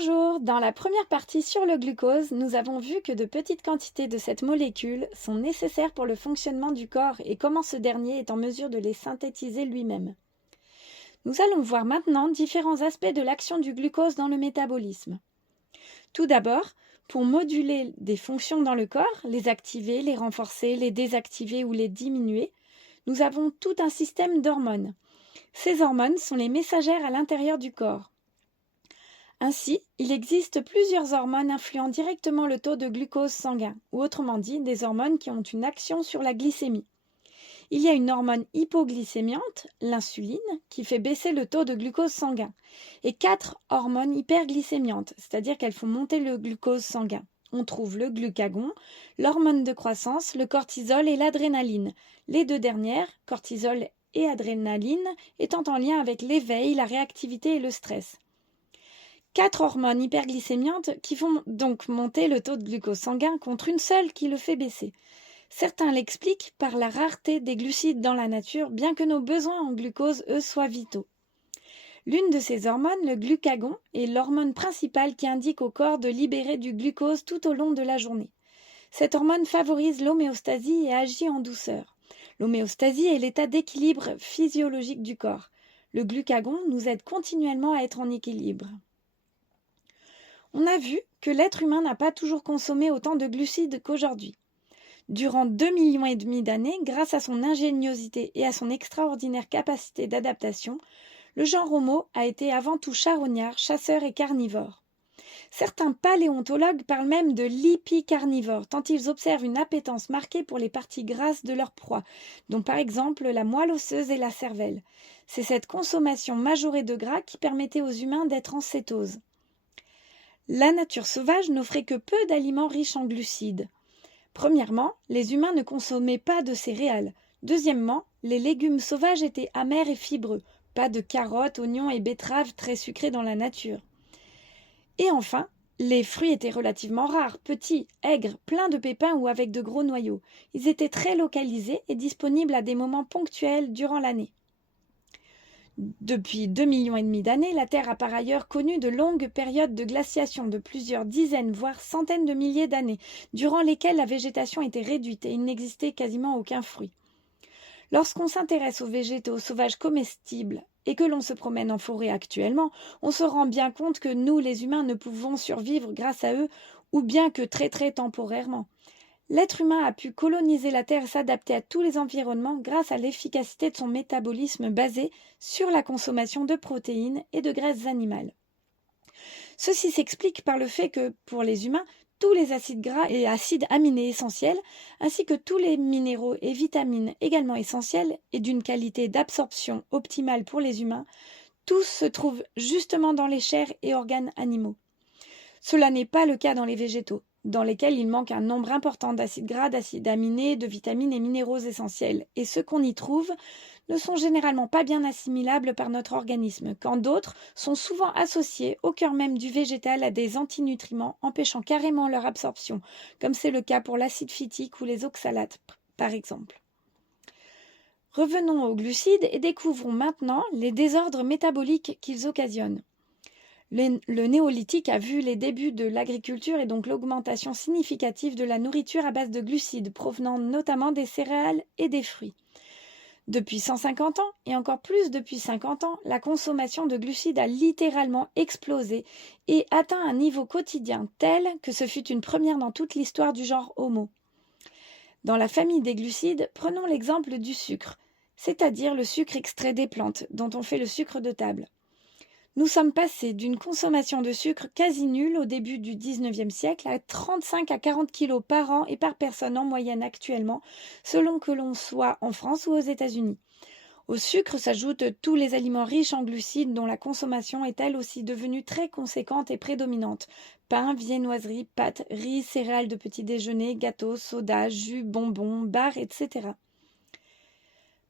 Bonjour, dans la première partie sur le glucose, nous avons vu que de petites quantités de cette molécule sont nécessaires pour le fonctionnement du corps et comment ce dernier est en mesure de les synthétiser lui-même. Nous allons voir maintenant différents aspects de l'action du glucose dans le métabolisme. Tout d'abord, pour moduler des fonctions dans le corps, les activer, les renforcer, les désactiver ou les diminuer, nous avons tout un système d'hormones. Ces hormones sont les messagères à l'intérieur du corps. Ainsi, il existe plusieurs hormones influant directement le taux de glucose sanguin, ou autrement dit, des hormones qui ont une action sur la glycémie. Il y a une hormone hypoglycémiante, l'insuline, qui fait baisser le taux de glucose sanguin, et 4 hormones hyperglycémiantes, c'est-à-dire qu'elles font monter le glucose sanguin. On trouve le glucagon, l'hormone de croissance, le cortisol et l'adrénaline. Les deux dernières, cortisol et adrénaline, étant en lien avec l'éveil, la réactivité et le stress. 4 hormones hyperglycémiantes qui font donc monter le taux de glucose sanguin contre une seule qui le fait baisser. Certains l'expliquent par la rareté des glucides dans la nature, bien que nos besoins en glucose, eux, soient vitaux. L'une de ces hormones, le glucagon, est l'hormone principale qui indique au corps de libérer du glucose tout au long de la journée. Cette hormone favorise l'homéostasie et agit en douceur. L'homéostasie est l'état d'équilibre physiologique du corps. Le glucagon nous aide continuellement à être en équilibre. On a vu que l'être humain n'a pas toujours consommé autant de glucides qu'aujourd'hui. Durant 2,5 millions d'années, grâce à son ingéniosité et à son extraordinaire capacité d'adaptation, le genre Homo a été avant tout charognard, chasseur et carnivore. Certains paléontologues parlent même de lipicarnivores, tant ils observent une appétence marquée pour les parties grasses de leur proie, dont par exemple la moelle osseuse et la cervelle. C'est cette consommation majorée de gras qui permettait aux humains d'être en cétose. La nature sauvage n'offrait que peu d'aliments riches en glucides. Premièrement, les humains ne consommaient pas de céréales. Deuxièmement, les légumes sauvages étaient amers et fibreux. Pas de carottes, oignons et betteraves très sucrés dans la nature. Et enfin, les fruits étaient relativement rares, petits, aigres, pleins de pépins ou avec de gros noyaux. Ils étaient très localisés et disponibles à des moments ponctuels durant l'année. Depuis 2,5 millions d'années, la Terre a par ailleurs connu de longues périodes de glaciation de plusieurs dizaines, voire centaines de milliers d'années, durant lesquelles la végétation était réduite et il n'existait quasiment aucun fruit. Lorsqu'on s'intéresse aux végétaux sauvages comestibles et que l'on se promène en forêt actuellement, on se rend bien compte que nous, les humains, ne pouvons survivre grâce à eux, ou bien que très très temporairement. L'être humain a pu coloniser la Terre et s'adapter à tous les environnements grâce à l'efficacité de son métabolisme basé sur la consommation de protéines et de graisses animales. Ceci s'explique par le fait que, pour les humains, tous les acides gras et acides aminés essentiels, ainsi que tous les minéraux et vitamines également essentiels et d'une qualité d'absorption optimale pour les humains, tous se trouvent justement dans les chairs et organes animaux. Cela n'est pas le cas dans les végétaux, dans lesquels il manque un nombre important d'acides gras, d'acides aminés, de vitamines et minéraux essentiels. Et ceux qu'on y trouve ne sont généralement pas bien assimilables par notre organisme, quand d'autres sont souvent associés au cœur même du végétal à des antinutriments, empêchant carrément leur absorption, comme c'est le cas pour l'acide phytique ou les oxalates, par exemple. Revenons aux glucides et découvrons maintenant les désordres métaboliques qu'ils occasionnent. Le néolithique a vu les débuts de l'agriculture et donc l'augmentation significative de la nourriture à base de glucides provenant notamment des céréales et des fruits. Depuis 150 ans, et encore plus depuis 50 ans, la consommation de glucides a littéralement explosé et atteint un niveau quotidien tel que ce fut une première dans toute l'histoire du genre Homo. Dans la famille des glucides, prenons l'exemple du sucre, c'est-à-dire le sucre extrait des plantes, dont on fait le sucre de table. Nous sommes passés d'une consommation de sucre quasi nulle au début du XIXe siècle à 35 à 40 kg par an et par personne en moyenne actuellement, selon que l'on soit en France ou aux États-Unis. Au sucre s'ajoutent tous les aliments riches en glucides dont la consommation est elle aussi devenue très conséquente et prédominante. Pain, viennoiseries, pâtes, riz, céréales de petit déjeuner, gâteaux, sodas, jus, bonbons, bars, etc.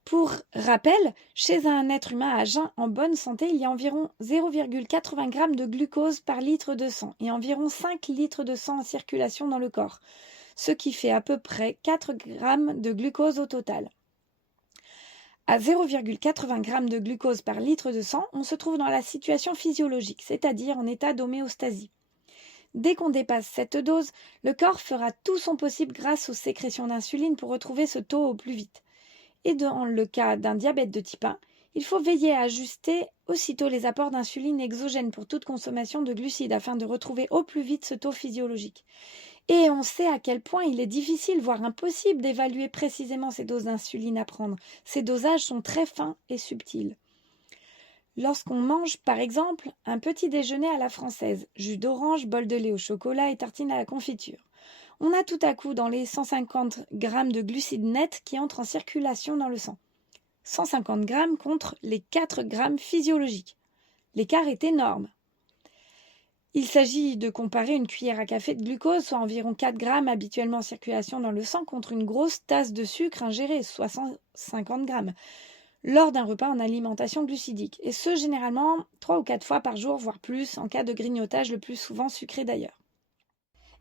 Pour rappel, chez un être humain à jeun en bonne santé, il y a environ 0,80 g de glucose par litre de sang et environ 5 litres de sang en circulation dans le corps, ce qui fait à peu près 4 g de glucose au total. À 0,80 g de glucose par litre de sang, on se trouve dans la situation physiologique, c'est-à-dire en état d'homéostasie. Dès qu'on dépasse cette dose, le corps fera tout son possible grâce aux sécrétions d'insuline pour retrouver ce taux au plus vite. Et dans le cas d'un diabète de type 1, il faut veiller à ajuster aussitôt les apports d'insuline exogènes pour toute consommation de glucides afin de retrouver au plus vite ce taux physiologique. Et on sait à quel point il est difficile, voire impossible, d'évaluer précisément ces doses d'insuline à prendre. Ces dosages sont très fins et subtils. Lorsqu'on mange, par exemple, un petit déjeuner à la française, jus d'orange, bol de lait au chocolat et tartines à la confiture, on a tout à coup dans les 150 g de glucides nets qui entrent en circulation dans le sang. 150 g contre les 4 g physiologiques. L'écart est énorme. Il s'agit de comparer une cuillère à café de glucose, soit environ 4 g habituellement en circulation dans le sang, contre une grosse tasse de sucre ingérée, soit 150 g, lors d'un repas en alimentation glucidique. Et ce, généralement, 3 ou 4 fois par jour, voire plus, en cas de grignotage, le plus souvent sucré d'ailleurs.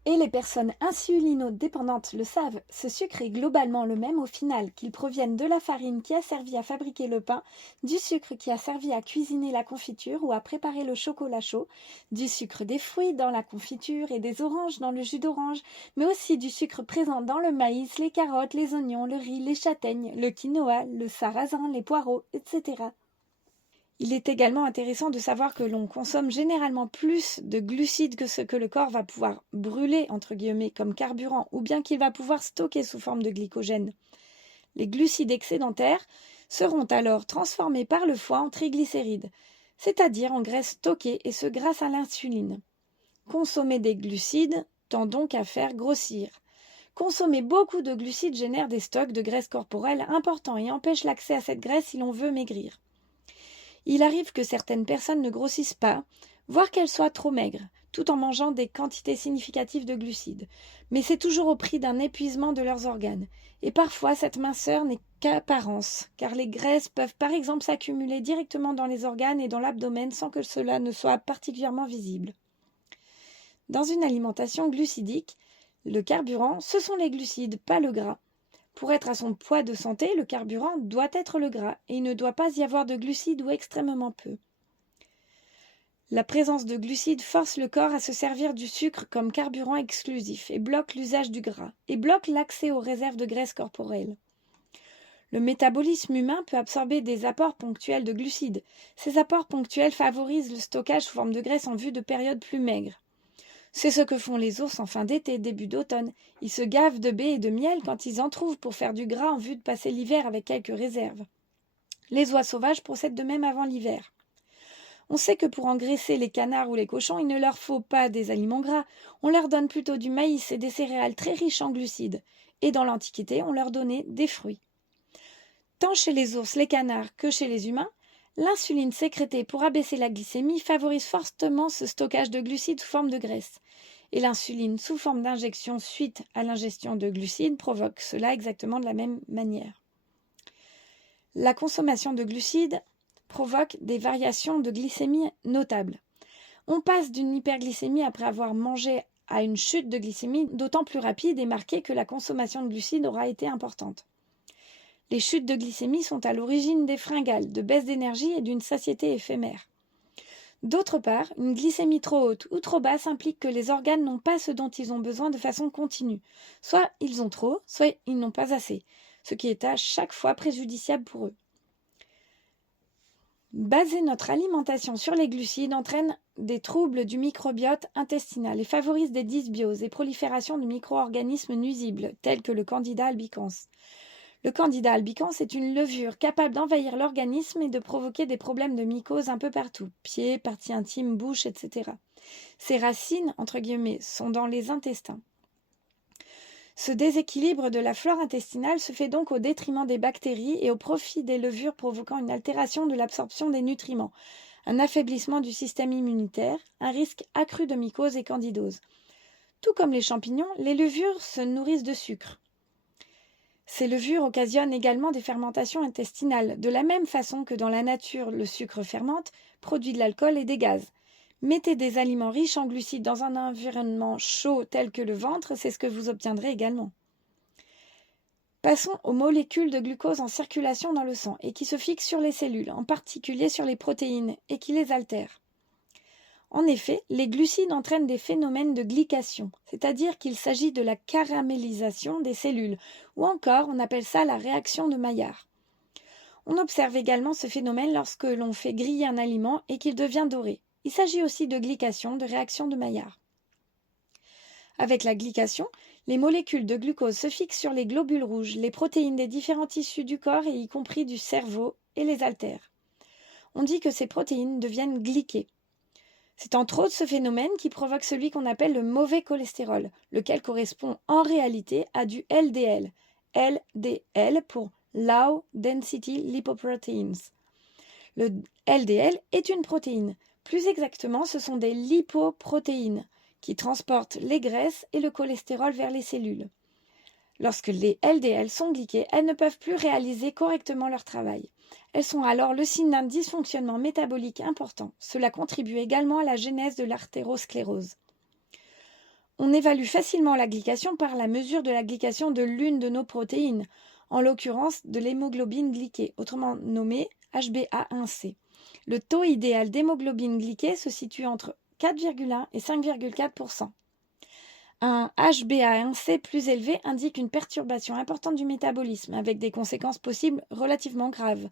Et les personnes insulinodépendantes le savent, ce sucre est globalement le même au final, qu'il provienne de la farine qui a servi à fabriquer le pain, du sucre qui a servi à cuisiner la confiture ou à préparer le chocolat chaud, du sucre des fruits dans la confiture et des oranges dans le jus d'orange, mais aussi du sucre présent dans le maïs, les carottes, les oignons, le riz, les châtaignes, le quinoa, le sarrasin, les poireaux, etc. Il est également intéressant de savoir que l'on consomme généralement plus de glucides que ce que le corps va pouvoir brûler, entre guillemets, comme carburant, ou bien qu'il va pouvoir stocker sous forme de glycogène. Les glucides excédentaires seront alors transformés par le foie en triglycérides, c'est-à-dire en graisse stockée, et ce grâce à l'insuline. Consommer des glucides tend donc à faire grossir. Consommer beaucoup de glucides génère des stocks de graisse corporelle importants et empêche l'accès à cette graisse si l'on veut maigrir. Il arrive que certaines personnes ne grossissent pas, voire qu'elles soient trop maigres, tout en mangeant des quantités significatives de glucides. Mais c'est toujours au prix d'un épuisement de leurs organes. Et parfois, cette minceur n'est qu'apparence, car les graisses peuvent par exemple s'accumuler directement dans les organes et dans l'abdomen sans que cela ne soit particulièrement visible. Dans une alimentation glucidique, le carburant, ce sont les glucides, pas le gras. Pour être à son poids de santé, le carburant doit être le gras et il ne doit pas y avoir de glucides ou extrêmement peu. La présence de glucides force le corps à se servir du sucre comme carburant exclusif et bloque l'usage du gras et bloque l'accès aux réserves de graisse corporelle. Le métabolisme humain peut absorber des apports ponctuels de glucides. Ces apports ponctuels favorisent le stockage sous forme de graisse en vue de périodes plus maigres. C'est ce que font les ours en fin d'été, début d'automne. Ils se gavent de baies et de miel quand ils en trouvent pour faire du gras en vue de passer l'hiver avec quelques réserves. Les oies sauvages procèdent de même avant l'hiver. On sait que pour engraisser les canards ou les cochons, il ne leur faut pas des aliments gras. On leur donne plutôt du maïs et des céréales très riches en glucides. Et dans l'Antiquité, on leur donnait des fruits. Tant chez les ours, les canards que chez les humains, l'insuline sécrétée pour abaisser la glycémie favorise fortement ce stockage de glucides sous forme de graisse. Et l'insuline sous forme d'injection suite à l'ingestion de glucides provoque cela exactement de la même manière. La consommation de glucides provoque des variations de glycémie notables. On passe d'une hyperglycémie après avoir mangé à une chute de glycémie d'autant plus rapide et marquée que la consommation de glucides aura été importante. Les chutes de glycémie sont à l'origine des fringales, de baisse d'énergie et d'une satiété éphémère. D'autre part, une glycémie trop haute ou trop basse implique que les organes n'ont pas ce dont ils ont besoin de façon continue. Soit ils ont trop, soit ils n'ont pas assez, ce qui est à chaque fois préjudiciable pour eux. Baser notre alimentation sur les glucides entraîne des troubles du microbiote intestinal et favorise des dysbioses et proliférations de micro-organismes nuisibles, tels que le Candida albicans. Le Candida albicans est une levure capable d'envahir l'organisme et de provoquer des problèmes de mycose un peu partout, pieds, parties intimes, bouche, etc. Ses racines, entre guillemets, sont dans les intestins. Ce déséquilibre de la flore intestinale se fait donc au détriment des bactéries et au profit des levures provoquant une altération de l'absorption des nutriments, un affaiblissement du système immunitaire, un risque accru de mycose et candidose. Tout comme les champignons, les levures se nourrissent de sucre. Ces levures occasionnent également des fermentations intestinales, de la même façon que dans la nature le sucre fermente, produit de l'alcool et des gaz. Mettez des aliments riches en glucides dans un environnement chaud tel que le ventre, c'est ce que vous obtiendrez également. Passons aux molécules de glucose en circulation dans le sang et qui se fixent sur les cellules, en particulier sur les protéines, et qui les altèrent. En effet, les glucides entraînent des phénomènes de glycation, c'est-à-dire qu'il s'agit de la caramélisation des cellules, ou encore on appelle ça la réaction de Maillard. On observe également ce phénomène lorsque l'on fait griller un aliment et qu'il devient doré. Il s'agit aussi de glycation, de réaction de Maillard. Avec la glycation, les molécules de glucose se fixent sur les globules rouges, les protéines des différents tissus du corps et y compris du cerveau, et les altèrent. On dit que ces protéines deviennent glyquées. C'est entre autres ce phénomène qui provoque celui qu'on appelle le mauvais cholestérol, lequel correspond en réalité à du LDL. LDL pour Low Density Lipoproteins. Le LDL est une protéine. Plus exactement, ce sont des lipoprotéines qui transportent les graisses et le cholestérol vers les cellules. Lorsque les LDL sont glyquées, elles ne peuvent plus réaliser correctement leur travail. Elles sont alors le signe d'un dysfonctionnement métabolique important. Cela contribue également à la genèse de l'artérosclérose. On évalue facilement la glycation par la mesure de la glycation de l'une de nos protéines, en l'occurrence de l'hémoglobine glyquée, autrement nommée HbA1c. Le taux idéal d'hémoglobine glyquée se situe entre 4,1 et 5,4%. Un HbA1c plus élevé indique une perturbation importante du métabolisme, avec des conséquences possibles relativement graves.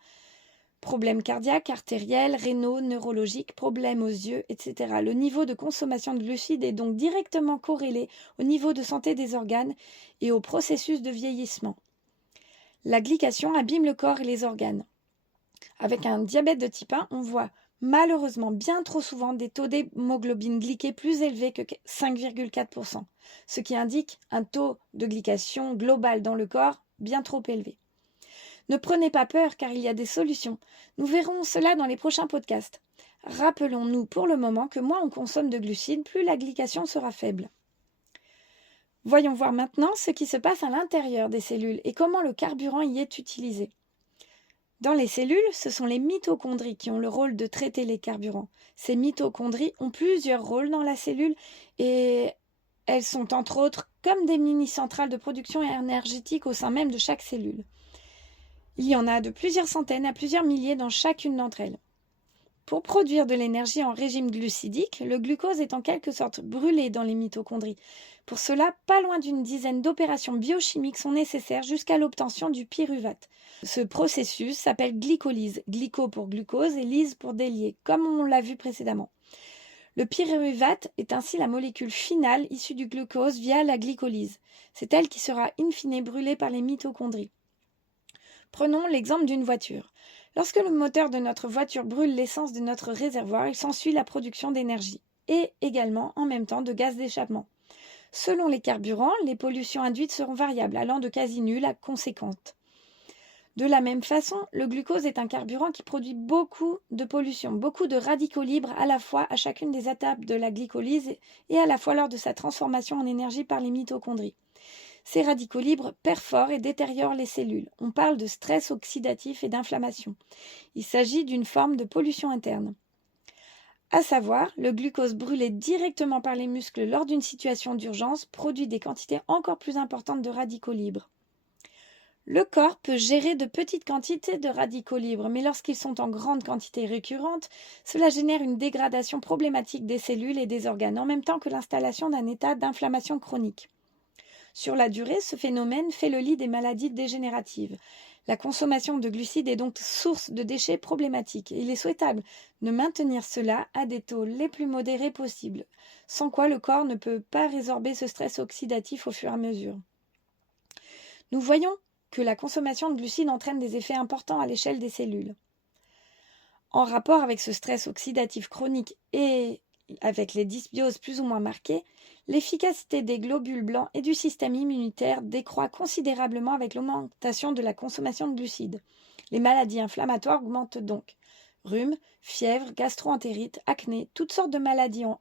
Problèmes cardiaques, artériels, rénaux, neurologiques, problèmes aux yeux, etc. Le niveau de consommation de glucides est donc directement corrélé au niveau de santé des organes et au processus de vieillissement. La glycation abîme le corps et les organes. Avec un diabète de type 1, on voit malheureusement bien trop souvent des taux d'hémoglobine glyquée plus élevés que 5,4%, ce qui indique un taux de glycation global dans le corps bien trop élevé. Ne prenez pas peur car il y a des solutions. Nous verrons cela dans les prochains podcasts. Rappelons-nous pour le moment que moins on consomme de glucides, plus la glycation sera faible. Voyons voir maintenant ce qui se passe à l'intérieur des cellules et comment le carburant y est utilisé. Dans les cellules, ce sont les mitochondries qui ont le rôle de traiter les carburants. Ces mitochondries ont plusieurs rôles dans la cellule et elles sont entre autres comme des mini-centrales de production énergétique au sein même de chaque cellule. Il y en a de plusieurs centaines à plusieurs milliers dans chacune d'entre elles. Pour produire de l'énergie en régime glucidique, le glucose est en quelque sorte brûlé dans les mitochondries. Pour cela, pas loin d'une dizaine d'opérations biochimiques sont nécessaires jusqu'à l'obtention du pyruvate. Ce processus s'appelle glycolyse, glyco pour glucose et lyse pour délier, comme on l'a vu précédemment. Le pyruvate est ainsi la molécule finale issue du glucose via la glycolyse. C'est elle qui sera in fine brûlée par les mitochondries. Prenons l'exemple d'une voiture. Lorsque le moteur de notre voiture brûle l'essence de notre réservoir, il s'ensuit la production d'énergie et également en même temps de gaz d'échappement. Selon les carburants, les pollutions induites seront variables, allant de quasi nulles à conséquentes. De la même façon, le glucose est un carburant qui produit beaucoup de pollution, beaucoup de radicaux libres à la fois à chacune des étapes de la glycolyse et à la fois lors de sa transformation en énergie par les mitochondries. Ces radicaux libres perforent et détériorent les cellules. On parle de stress oxydatif et d'inflammation. Il s'agit d'une forme de pollution interne. À savoir, le glucose brûlé directement par les muscles lors d'une situation d'urgence produit des quantités encore plus importantes de radicaux libres. Le corps peut gérer de petites quantités de radicaux libres, mais lorsqu'ils sont en grande quantité récurrente, cela génère une dégradation problématique des cellules et des organes, en même temps que l'installation d'un état d'inflammation chronique. Sur la durée, ce phénomène fait le lit des maladies dégénératives. La consommation de glucides est donc source de déchets problématiques et il est souhaitable de maintenir cela à des taux les plus modérés possibles, sans quoi le corps ne peut pas résorber ce stress oxydatif au fur et à mesure. Nous voyons que la consommation de glucides entraîne des effets importants à l'échelle des cellules. En rapport avec ce stress oxydatif chronique et avec les dysbioses plus ou moins marquées, l'efficacité des globules blancs et du système immunitaire décroît considérablement avec l'augmentation de la consommation de glucides. Les maladies inflammatoires augmentent donc. Rhume, fièvre, gastro-entérite, acné, toutes sortes de maladies en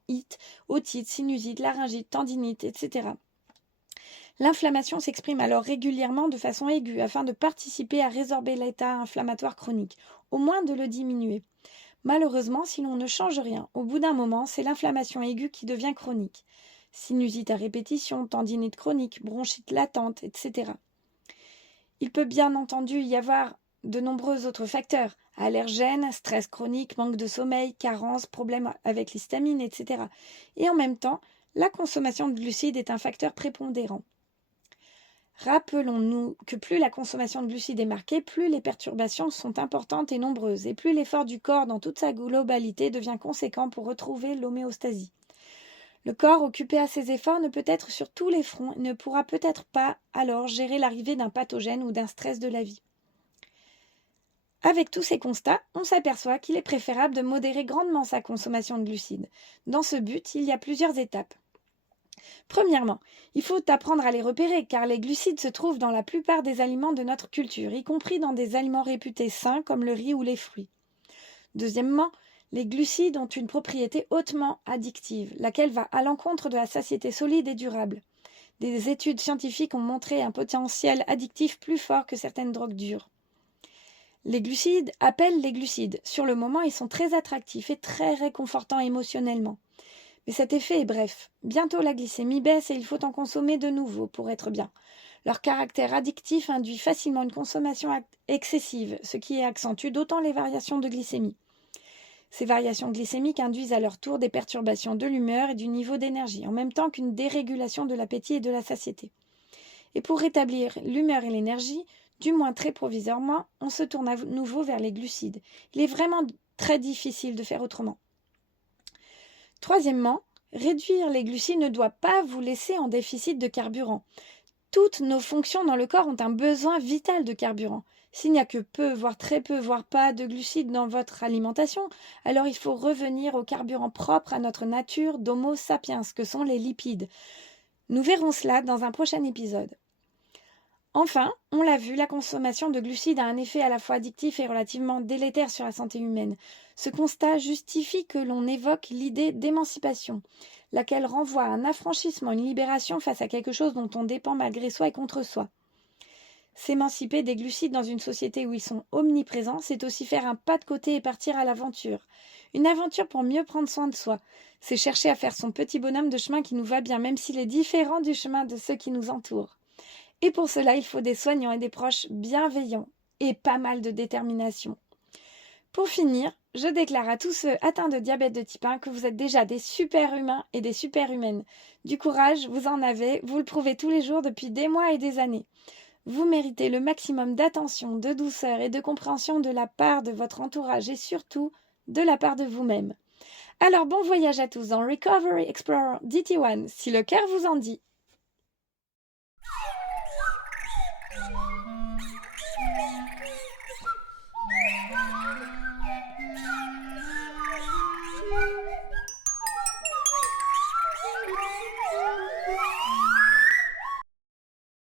otite, sinusite, laryngite, tendinite, etc. L'inflammation s'exprime alors régulièrement de façon aiguë afin de participer à résorber l'état inflammatoire chronique, au moins de le diminuer. Malheureusement, si l'on ne change rien, au bout d'un moment, c'est l'inflammation aiguë qui devient chronique. Sinusite à répétition, tendinite chronique, bronchite latente, etc. Il peut bien entendu y avoir de nombreux autres facteurs, allergènes, stress chronique, manque de sommeil, carence, problèmes avec l'histamine, etc. Et en même temps, la consommation de glucides est un facteur prépondérant. Rappelons-nous que plus la consommation de glucides est marquée, plus les perturbations sont importantes et nombreuses, et plus l'effort du corps dans toute sa globalité devient conséquent pour retrouver l'homéostasie. Le corps occupé à ces efforts ne peut être sur tous les fronts et ne pourra peut-être pas alors gérer l'arrivée d'un pathogène ou d'un stress de la vie. Avec tous ces constats, on s'aperçoit qu'il est préférable de modérer grandement sa consommation de glucides. Dans ce but, il y a plusieurs étapes. Premièrement, il faut apprendre à les repérer car les glucides se trouvent dans la plupart des aliments de notre culture, y compris dans des aliments réputés sains comme le riz ou les fruits. Deuxièmement, les glucides ont une propriété hautement addictive, laquelle va à l'encontre de la satiété solide et durable. Des études scientifiques ont montré un potentiel addictif plus fort que certaines drogues dures. Les glucides appellent les glucides. Sur le moment, ils sont très attractifs et très réconfortants émotionnellement. Mais cet effet est bref. Bientôt la glycémie baisse et il faut en consommer de nouveau pour être bien. Leur caractère addictif induit facilement une consommation excessive, ce qui accentue d'autant les variations de glycémie. Ces variations glycémiques induisent à leur tour des perturbations de l'humeur et du niveau d'énergie, en même temps qu'une dérégulation de l'appétit et de la satiété. Et pour rétablir l'humeur et l'énergie, du moins très provisoirement, on se tourne à nouveau vers les glucides. Il est vraiment très difficile de faire autrement. Troisièmement, réduire les glucides ne doit pas vous laisser en déficit de carburant. Toutes nos fonctions dans le corps ont un besoin vital de carburant. S'il n'y a que peu, voire très peu, voire pas de glucides dans votre alimentation, alors il faut revenir au carburant propre à notre nature d'Homo sapiens, que sont les lipides. Nous verrons cela dans un prochain épisode. Enfin, on l'a vu, la consommation de glucides a un effet à la fois addictif et relativement délétère sur la santé humaine. Ce constat justifie que l'on évoque l'idée d'émancipation, laquelle renvoie à un affranchissement, une libération face à quelque chose dont on dépend malgré soi et contre soi. S'émanciper des glucides dans une société où ils sont omniprésents, c'est aussi faire un pas de côté et partir à l'aventure. Une aventure pour mieux prendre soin de soi. C'est chercher à faire son petit bonhomme de chemin qui nous va bien, même s'il est différent du chemin de ceux qui nous entourent. Et pour cela, il faut des soignants et des proches bienveillants et pas mal de détermination. Pour finir, je déclare à tous ceux atteints de diabète de type 1 que vous êtes déjà des super-humains et des super-humaines. Du courage, vous en avez, vous le prouvez tous les jours depuis des mois et des années. Vous méritez le maximum d'attention, de douceur et de compréhension de la part de votre entourage et surtout de la part de vous-même. Alors bon voyage à tous dans Recovery Explorer DT1 si le cœur vous en dit.